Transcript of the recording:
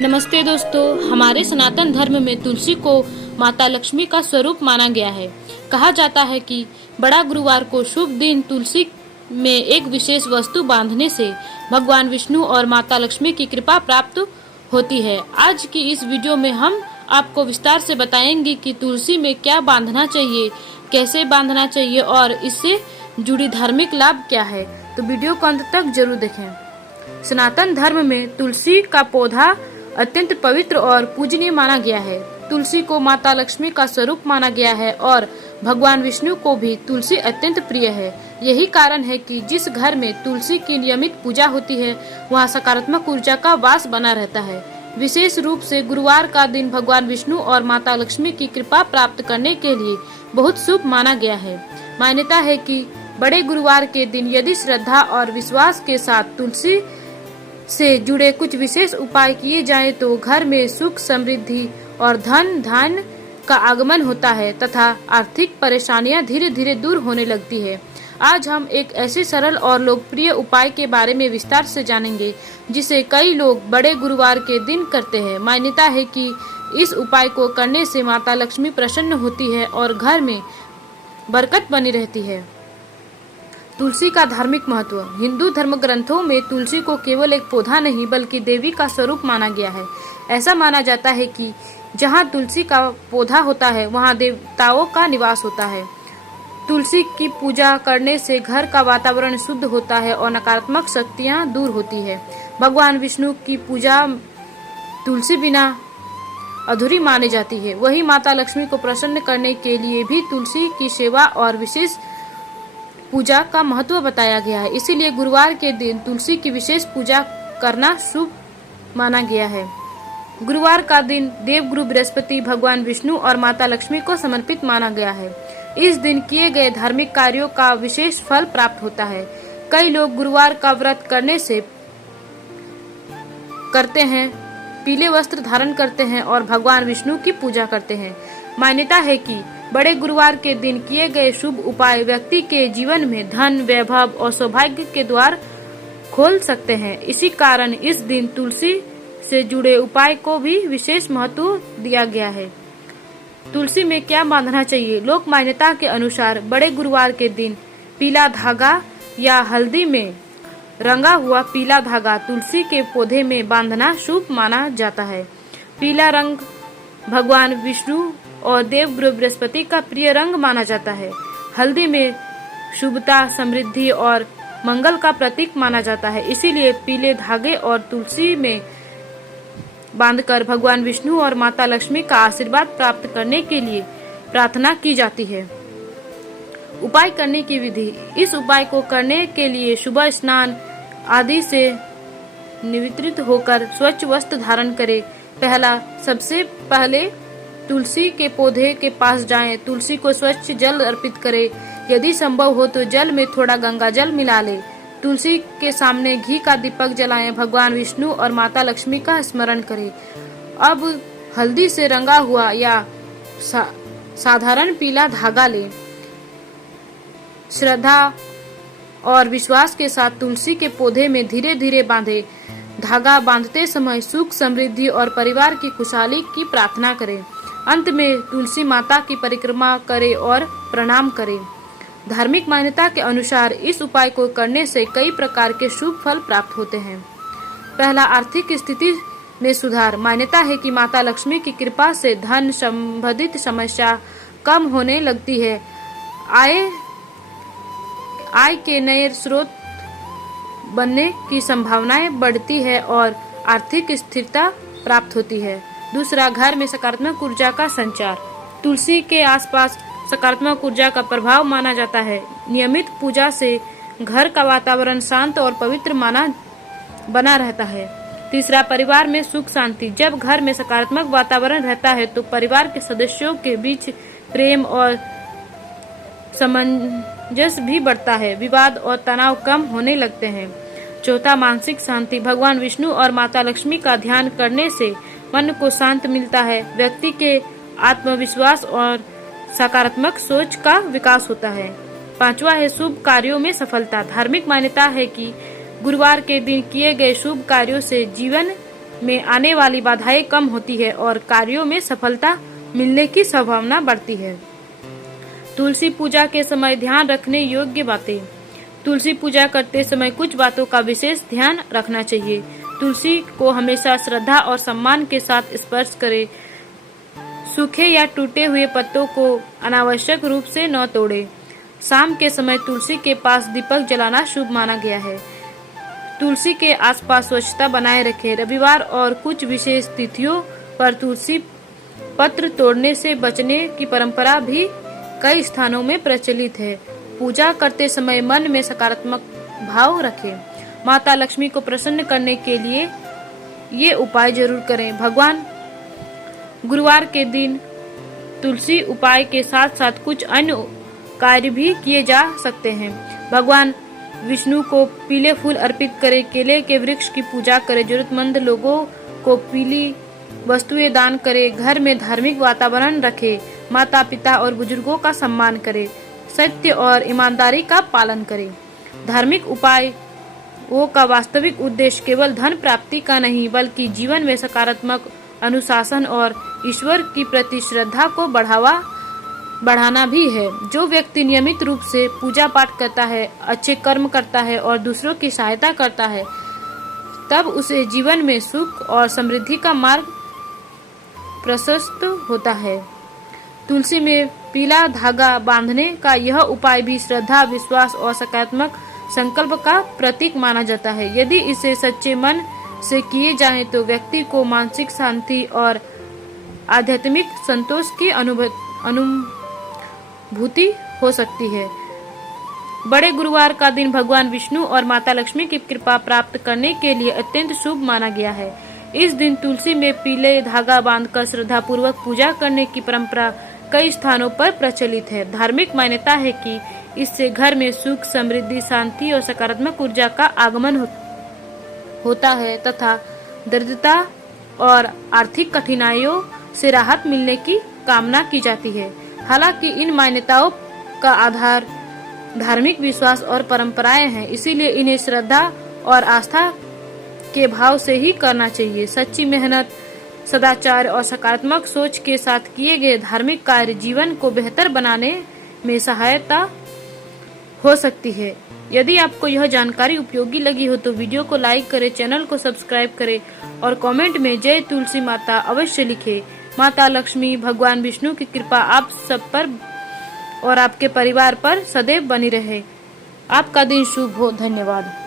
नमस्ते दोस्तों, हमारे सनातन धर्म में तुलसी को माता लक्ष्मी का स्वरूप माना गया है। कहा जाता है कि बड़ा गुरुवार को शुभ दिन तुलसी में एक विशेष वस्तु बांधने से भगवान विष्णु और माता लक्ष्मी की कृपा प्राप्त होती है। आज की इस वीडियो में हम आपको विस्तार से बताएंगे कि तुलसी में क्या बांधना चाहिए, कैसे बांधना चाहिए और इससे जुड़ी धार्मिक लाभ क्या है। तो वीडियो को अंत तक जरूर देखें। सनातन धर्म में तुलसी का पौधा अत्यंत पवित्र और पूजनीय माना गया है। तुलसी को माता लक्ष्मी का स्वरूप माना गया है और भगवान विष्णु को भी तुलसी अत्यंत प्रिय है। यही कारण है कि जिस घर में तुलसी की नियमित पूजा होती है वहाँ सकारात्मक ऊर्जा का वास बना रहता है। विशेष रूप से गुरुवार का दिन भगवान विष्णु और माता लक्ष्मी की कृपा प्राप्त करने के लिए बहुत शुभ माना गया है। मान्यता है कि बड़े गुरुवार के दिन यदि श्रद्धा और विश्वास के साथ तुलसी से जुड़े कुछ विशेष उपाय किए जाएं तो घर में सुख, समृद्धि और धन धान्य का आगमन होता है तथा आर्थिक परेशानियां धीरे धीरे दूर होने लगती है। आज हम एक ऐसे सरल और लोकप्रिय उपाय के बारे में विस्तार से जानेंगे जिसे कई लोग बड़े गुरुवार के दिन करते हैं। मान्यता है कि इस उपाय को करने से माता लक्ष्मी प्रसन्न होती है और घर में बरकत बनी रहती है। तुलसी का धार्मिक महत्व। हिंदू धर्म ग्रंथों में तुलसी को केवल एक पौधा नहीं बल्कि देवी का स्वरूप माना गया है। ऐसा माना जाता है कि जहाँ तुलसी का पौधा होता है वहाँ देवताओं का निवास होता है। तुलसी की पूजा करने से घर का वातावरण शुद्ध होता है और नकारात्मक शक्तियाँ दूर होती है। भगवान विष्णु की पूजा तुलसी बिना अधूरी मानी जाती है। वही माता लक्ष्मी को प्रसन्न करने के लिए भी तुलसी की सेवा और विशेष पूजा का महत्व बताया गया है। इसीलिए गुरुवार के दिन तुलसी की विशेष पूजा करना शुभ माना गया है। गुरुवार का दिन देवगुरु बृहस्पति, भगवान विष्णु और माता लक्ष्मी को समर्पित माना गया है। इस दिन किए गए धार्मिक कार्यों का विशेष फल प्राप्त होता है। कई लोग गुरुवार का व्रत करते हैं, पीले वस्त्र धारण करते हैं और भगवान विष्णु की पूजा करते हैं। मान्यता है कि बड़े गुरुवार के दिन किए गए शुभ उपाय व्यक्ति के जीवन में धन, वैभव और सौभाग्य के द्वार खोल सकते हैं। इसी कारण इस दिन तुलसी से जुड़े उपाय को भी विशेष महत्व दिया गया है। तुलसी में क्या बांधना चाहिए? लोक मान्यता के अनुसार बड़े गुरुवार के दिन पीला धागा या हल्दी में रंगा हुआ पीला धागा तुलसी के पौधे में बांधना शुभ माना जाता है। पीला रंग भगवान विष्णु और देवगुरु बृहस्पति का प्रिय रंग माना जाता है। हल्दी में शुभता, समृद्धि और मंगल का प्रतीक माना जाता है। इसीलिए पीले धागे और तुलसी में बांधकर भगवान विष्णु और माता लक्ष्मी का आशीर्वाद प्राप्त करने के लिए प्रार्थना की जाती है। उपाय करने की विधि। इस उपाय को करने के लिए सुबह स्नान आदि से निवृत्त होकर स्वच्छ वस्त्र धारण करें। सबसे पहले तुलसी के पौधे के पास जाएं, तुलसी को स्वच्छ जल अर्पित करें। यदि संभव हो तो जल में थोड़ा गंगा जल मिला लें। तुलसी के सामने घी का दीपक जलाएं, भगवान विष्णु और माता लक्ष्मी का स्मरण करें। अब हल्दी से रंगा हुआ या साधारण पीला धागा लें। श्रद्धा और विश्वास के साथ तुलसी के पौधे में धीरे धीरे बांधें। धागा बांधते समय सुख, समृद्धि और परिवार की खुशहाली की प्रार्थना करें। अंत में तुलसी माता की परिक्रमा करें और प्रणाम करें। धार्मिक मान्यता के अनुसार इस उपाय को करने से कई प्रकार के शुभ फल प्राप्त होते हैं। पहला, आर्थिक स्थिति में सुधार। मान्यता है कि माता लक्ष्मी की कृपा से धन संबंधित समस्या कम होने लगती है। आय के नए स्रोत बनने की संभावनाएं बढ़ती है और आर्थिक स्थिरता प्राप्त होती है। दूसरा, घर में सकारात्मक ऊर्जा का संचार। तुलसी के आसपास सकारात्मक ऊर्जा का प्रभाव माना जाता है। नियमित पूजा से घर का वातावरण शांत और पवित्र बना रहता है। तीसरा, परिवार में सुख शांति। जब घर में सकारात्मक वातावरण रहता है तो परिवार के सदस्यों के बीच प्रेम और सामंजस्य भी बढ़ता है। विवाद और तनाव कम होने लगते हैं। चौथा, मानसिक शांति। भगवान विष्णु और माता लक्ष्मी का ध्यान करने से मन को शांत मिलता है। व्यक्ति के आत्मविश्वास और सकारात्मक सोच का विकास होता है। पांचवा है शुभ कार्यों में सफलता। धार्मिक मान्यता है कि गुरुवार के दिन किए गए शुभ कार्यों से जीवन में आने वाली बाधाएं कम होती है और कार्यों में सफलता मिलने की संभावना बढ़ती है। तुलसी पूजा के समय ध्यान रखने योग्य बातें। तुलसी पूजा करते समय कुछ बातों का विशेष ध्यान रखना चाहिए। तुलसी को हमेशा श्रद्धा और सम्मान के साथ स्पर्श करें। सूखे या टूटे हुए पत्तों को अनावश्यक रूप से न तोड़े। शाम के समय तुलसी के पास दीपक जलाना शुभ माना गया है। तुलसी के आसपास स्वच्छता बनाए रखें। रविवार और कुछ विशेष तिथियों पर तुलसी पत्र तोड़ने से बचने की परंपरा भी कई स्थानों में प्रचलित है। पूजा करते समय मन में सकारात्मक भाव रखें। माता लक्ष्मी को प्रसन्न करने के लिए ये उपाय जरूर करें। भगवान गुरुवार के दिन तुलसी उपाय के साथ साथ कुछ अन्य कार्य भी किए जा सकते हैं। भगवान विष्णु को पीले फूल अर्पित करें। केले के वृक्ष की पूजा करें। जरूरतमंद लोगों को पीली वस्तुएं दान करें। घर में धार्मिक वातावरण रखें। माता पिता और बुजुर्गों का सम्मान करें। सत्य और ईमानदारी का पालन करें। धार्मिक उपायों का वास्तविक उद्देश्य केवल धन प्राप्ति का नहीं बल्कि जीवन में सकारात्मक अनुशासन और ईश्वर की प्रति श्रद्धा को बढ़ाना भी है। जो व्यक्ति नियमित रूप से पूजा पाठ करता है, अच्छे कर्म करता है और दूसरों की सहायता करता है, तब उसे जीवन में सुख और समृद्धि का मार्ग प्रशस्त होता है। तुलसी में पीला धागा बांधने का यह उपाय भी श्रद्धा, विश्वास और सकारात्मक संकल्प का प्रतीक माना जाता है। यदि इसे सच्चे मन से किए जाए तो व्यक्ति को मानसिक शांति और आध्यात्मिक संतोष की अनुभूति हो सकती है। बड़े गुरुवार का दिन भगवान विष्णु और माता लक्ष्मी की कृपा प्राप्त करने के लिए अत्यंत शुभ माना गया है। इस दिन तुलसी में पीले धागा बांधकर श्रद्धा पूर्वक पूजा करने की परंपरा कई स्थानों पर प्रचलित है। धार्मिक मान्यता है कि इससे घर में सुख, समृद्धि, शांति और सकारात्मक ऊर्जा का आगमन होता है तथा दरिद्रता और आर्थिक कठिनाइयों से राहत मिलने की कामना की जाती है। हालांकि इन मान्यताओं का आधार धार्मिक विश्वास और परंपराएं हैं, इसीलिए इन्हें श्रद्धा और आस्था के भाव से ही करना चाहिए। सच्ची मेहनत, सदाचार और सकारात्मक सोच के साथ किए गए धार्मिक कार्य जीवन को बेहतर बनाने में सहायता हो सकती है। यदि आपको यह जानकारी उपयोगी लगी हो तो वीडियो को लाइक करें, चैनल को सब्सक्राइब करें और कमेंट में जय तुलसी माता अवश्य लिखें। माता लक्ष्मी, भगवान विष्णु की कृपा आप सब पर और आपके परिवार पर सदैव बनी रहे। आपका दिन शुभ हो। धन्यवाद।